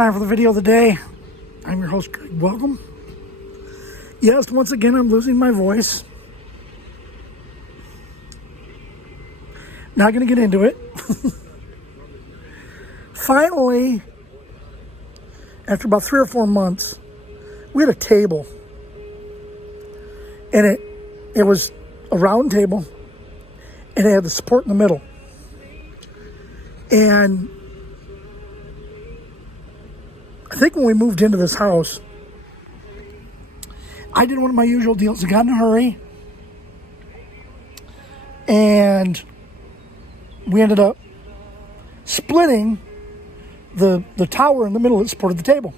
time for the video of the day. I'm your host, Greg. Welcome. Yes, once again, I'm losing my voice. Not going to get into it. Finally, after about 3 or 4 months, we had a table. And it was a round table. And it had the support in the middle. And I think when we moved into this house, I did one of my usual deals. I got in a hurry. And we ended up splitting the tower in the middle that supported the table.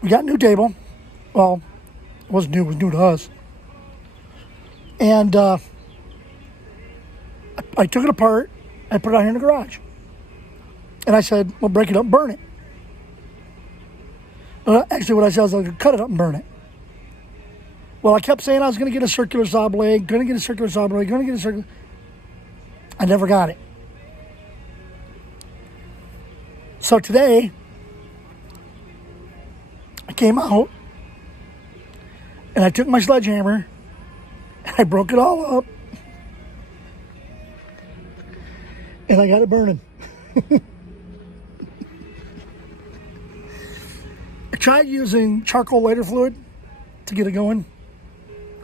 We got a new table. Well, it wasn't new, it was new to us. And I took it apart. I put it out here in the garage. And I said, well, break it up and burn it. Actually, what I said was I was going to cut it up and burn it. Well, I kept saying I was going to get a circular saw blade, going to get a circular saw blade, going to get a circular... I never got it. So today, I came out, and I took my sledgehammer, and I broke it all up, and I got it burning. I tried using charcoal lighter fluid to get it going,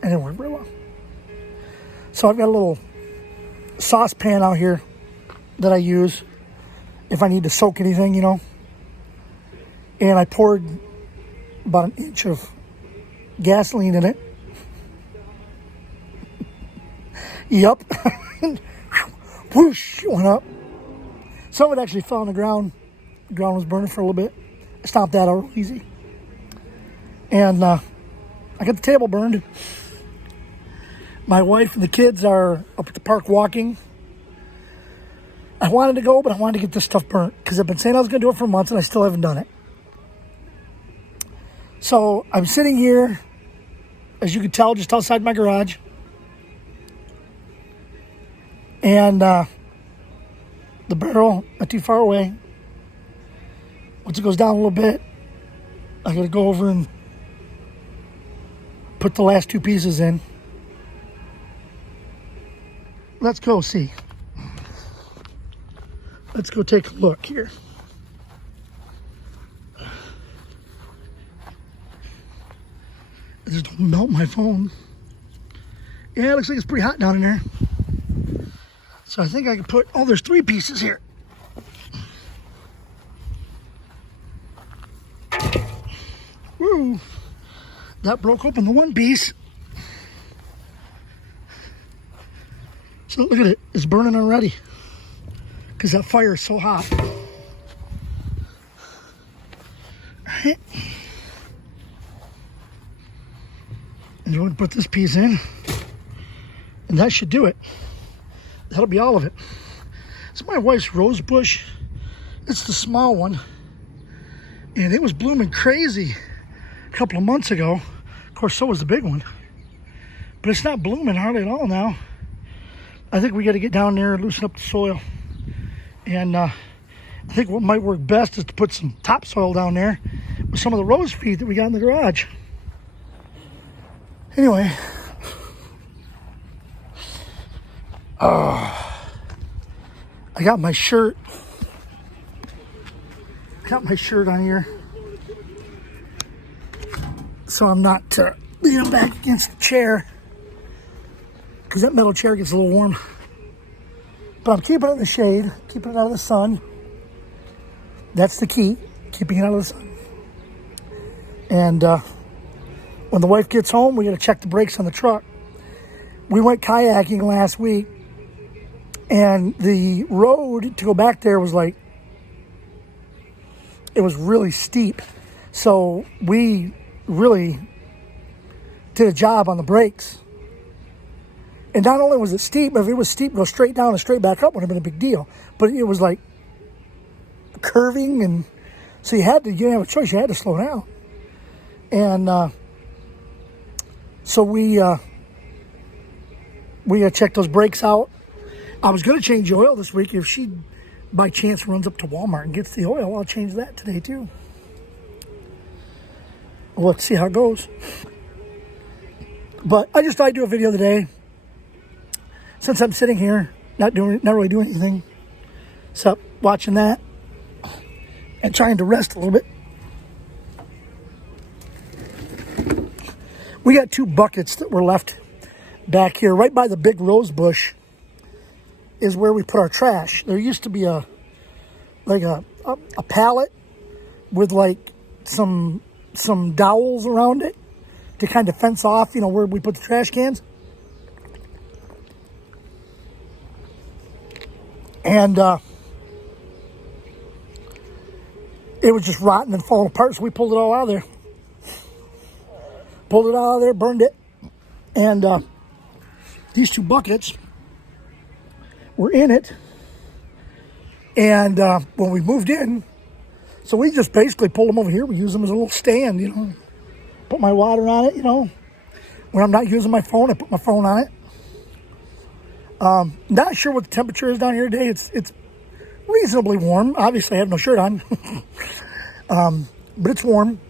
and it didn't work very well. So I've got a little saucepan out here that I use if I need to soak anything, you know. And I poured about an inch of gasoline in it. Yep. Whoosh, it went up. Some of it actually fell on the ground. The ground was burning for a little bit. I stomped that out easy. And I got the table burned. My wife and the kids are up at the park walking. I wanted to go, but I wanted to get this stuff burnt because I've been saying I was going to do it for months and I still haven't done it. So I'm sitting here, as you can tell, just outside my garage. And the barrel not too far away. Once it goes down a little bit, I got to go over and put the last 2 pieces in. Let's go see. Let's go take a look here. Just don't melt my phone. Yeah, it looks like it's pretty hot down in there. So I think I can put, oh, there's 3 pieces here. Woo! That broke open the 1 piece. So look at it, it's burning already. Because that fire is so hot. Alright. And we're going to put this piece in. And that should do it. That'll be all of it. It's my wife's rose bush. It's the small one. And it was blooming crazy a couple of months ago. Of course, so was the big one. But it's not blooming hardly at all now. I think we got to get down there and loosen up the soil. And I think what might work best is to put some topsoil down there with some of the rose feed that we got in the garage. Anyway. I got my shirt. Got my shirt on here. So I'm not leaning back against the chair. Because that metal chair gets a little warm. But I'm keeping it in the shade, keeping it out of the sun. That's the key, keeping it out of the sun. And when the wife gets home, we got to check the brakes on the truck. We went kayaking last week, and the road to go back there was like, it was really steep. So we really did a job on the brakes. And not only was it steep, but if it was steep, go straight down and straight back up would have been a big deal. But it was like curving, and so you didn't have a choice. You had to slow down. And so we checked those brakes out. I was going to change the oil this week if she'd by chance runs up to Walmart and gets the oil, I'll change that today too. Well, let's see how it goes. But I just thought I'd do a video today. Since I'm sitting here, not really doing anything, except watching that and trying to rest a little bit. We got 2 buckets that were left back here, right by the big rose bush is where we put our trash. There used to be a pallet with like some dowels around it to kind of fence off, where we put the trash cans. And it was just rotten and falling apart, so we pulled it all out of there. Pulled it out of there, burned it. And these 2 buckets were in it. And when we moved in, so we just basically pulled them over here. We use them as a little stand, Put my water on it, When I'm not using my phone, I put my phone on it. Not sure what the temperature is down here today. It's reasonably warm. Obviously, I have no shirt on. But it's warm.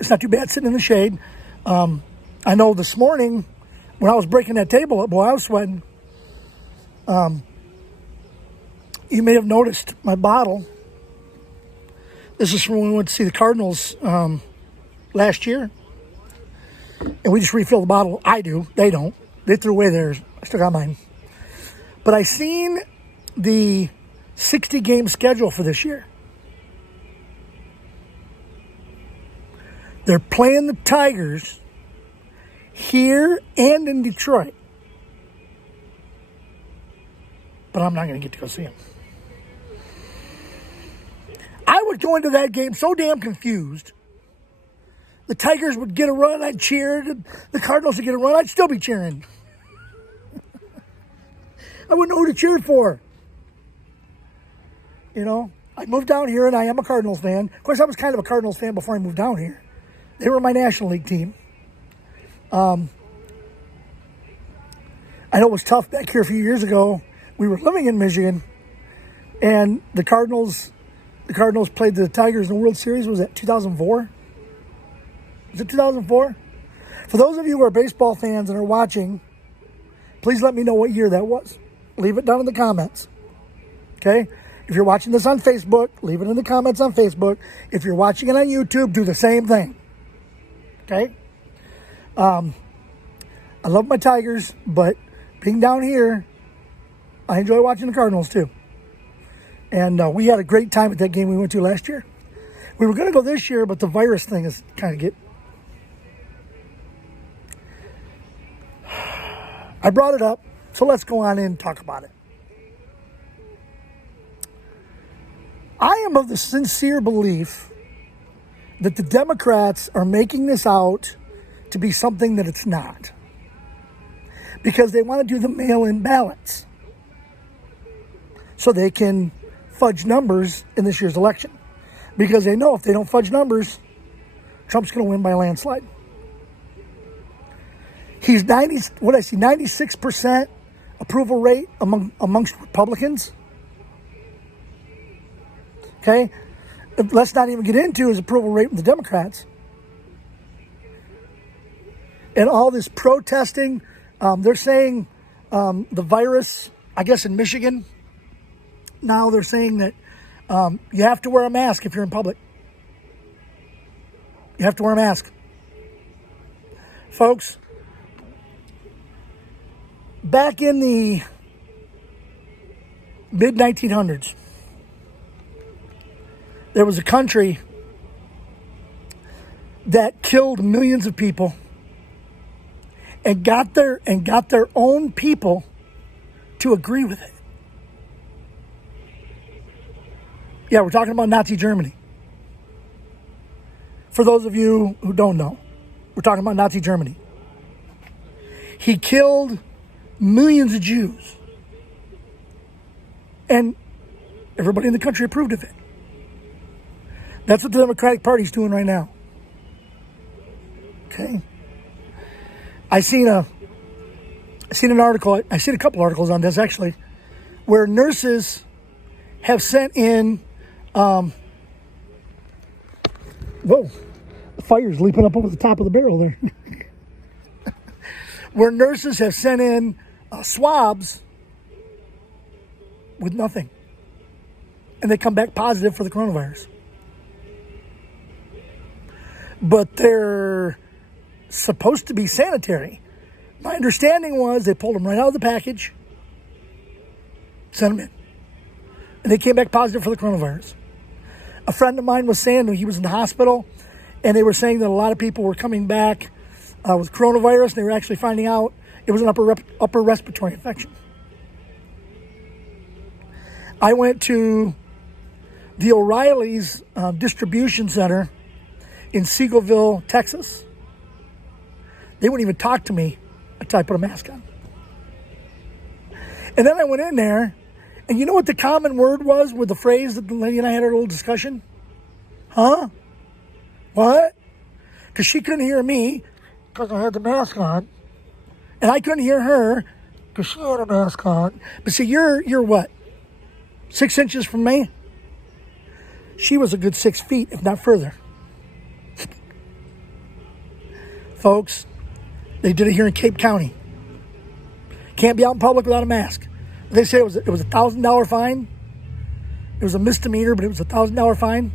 It's not too bad sitting in the shade. I know this morning when I was breaking that table up, boy, I was sweating. You may have noticed my bottle. This is from when we went to see the Cardinals last year. And we just refill the bottle. I do. They don't. They threw away theirs. I still got mine. But I seen the 60-game schedule for this year. They're playing the Tigers here and in Detroit. But I'm not going to get to go see them. I would go into that game so damn confused. The Tigers would get a run, I'd cheer. The Cardinals would get a run, I'd still be cheering. I wouldn't know who to cheer for. I moved down here and I am a Cardinals fan. Of course, I was kind of a Cardinals fan before I moved down here. They were my National League team. I know it was tough back here a few years ago. We were living in Michigan, and the Cardinals played the Tigers in the World Series. Was that 2004? Was it 2004? For those of you who are baseball fans and are watching, please let me know what year that was. Leave it down in the comments. Okay? If you're watching this on Facebook, leave it in the comments on Facebook. If you're watching it on YouTube, do the same thing. Okay? I love my Tigers, but being down here, I enjoy watching the Cardinals too. And we had a great time at that game we went to last year. We were going to go this year, but the virus thing is kind of get... I brought it up, so let's go on in and talk about it. I am of the sincere belief that the Democrats are making this out to be something that it's not. Because they want to do the mail-in ballots so they can fudge numbers in this year's election. Because they know if they don't fudge numbers, Trump's going to win by a landslide. He's 96% approval rate amongst Republicans. Okay? Let's not even get into his approval rate with the Democrats. And all this protesting, they're saying the virus, I guess in Michigan, now they're saying that you have to wear a mask if you're in public. You have to wear a mask. Folks, back in the mid-1900s, there was a country that killed millions of people and got their own people to agree with it. Yeah, we're talking about Nazi Germany. For those of you who don't know, we're talking about Nazi Germany. He killed millions of Jews. And everybody in the country approved of it. That's what the Democratic Party's doing right now. Okay? I seen an article, I seen a couple articles on this actually, where nurses have sent in, whoa, the fire's leaping up over the top of the barrel there. Where nurses have sent in swabs with nothing. And they come back positive for the coronavirus. But they're supposed to be sanitary. My understanding was they pulled them right out of the package, sent them in. And they came back positive for the coronavirus. A friend of mine was saying that he was in the hospital, and they were saying that a lot of people were coming back with coronavirus, and they were actually finding out it was an upper respiratory infection. I went to the O'Reilly's distribution center in Seagoville, Texas. They wouldn't even talk to me until I put a mask on. And then I went in there, and you know what the common word was with the phrase that the lady and I had our little discussion? Huh? What? Because she couldn't hear me because I had the mask on. And I couldn't hear her because she had a mask on. But see, you're what? 6 inches from me? She was a good 6 feet, if not further. Folks, they did it here in Cape County. Can't be out in public without a mask. They said it was a $1,000 fine. It was a misdemeanor, but it was a $1,000 fine.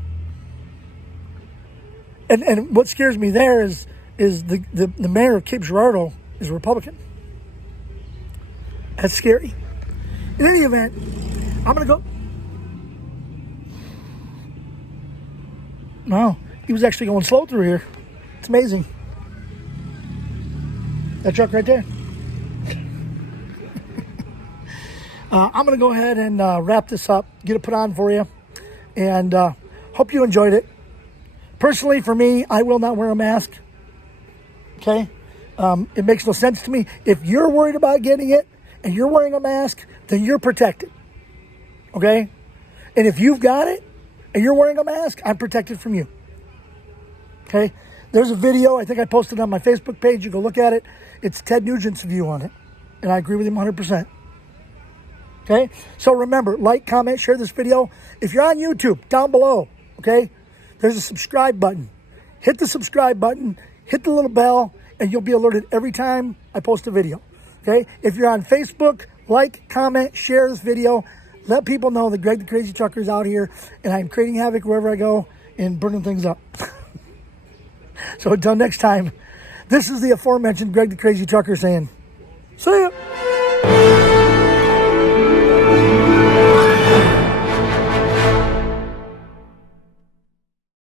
And what scares me there is the mayor of Cape Girardeau is a Republican. That's scary. In any event, I'm going to go. Wow, he was actually going slow through here. It's amazing. That truck right there. I'm going to go ahead and wrap this up, get it put on for you, and hope you enjoyed it. Personally, for me, I will not wear a mask. Okay? It makes no sense to me. If you're worried about getting it and you're wearing a mask, then you're protected. Okay? And if you've got it and you're wearing a mask, I'm protected from you. Okay? There's a video, I think I posted on my Facebook page. You go look at it. It's Ted Nugent's view on it. And I agree with him 100%. Okay? So remember, like, comment, share this video. If you're on YouTube, down below, okay, there's a subscribe button. Hit the subscribe button, hit the little bell, and you'll be alerted every time I post a video. Okay? If you're on Facebook, like, comment, share this video. Let people know that Greg the Crazy Trucker is out here, and I'm creating havoc wherever I go and burning things up. So until next time, this is the aforementioned Greg the Crazy Trucker saying, see ya.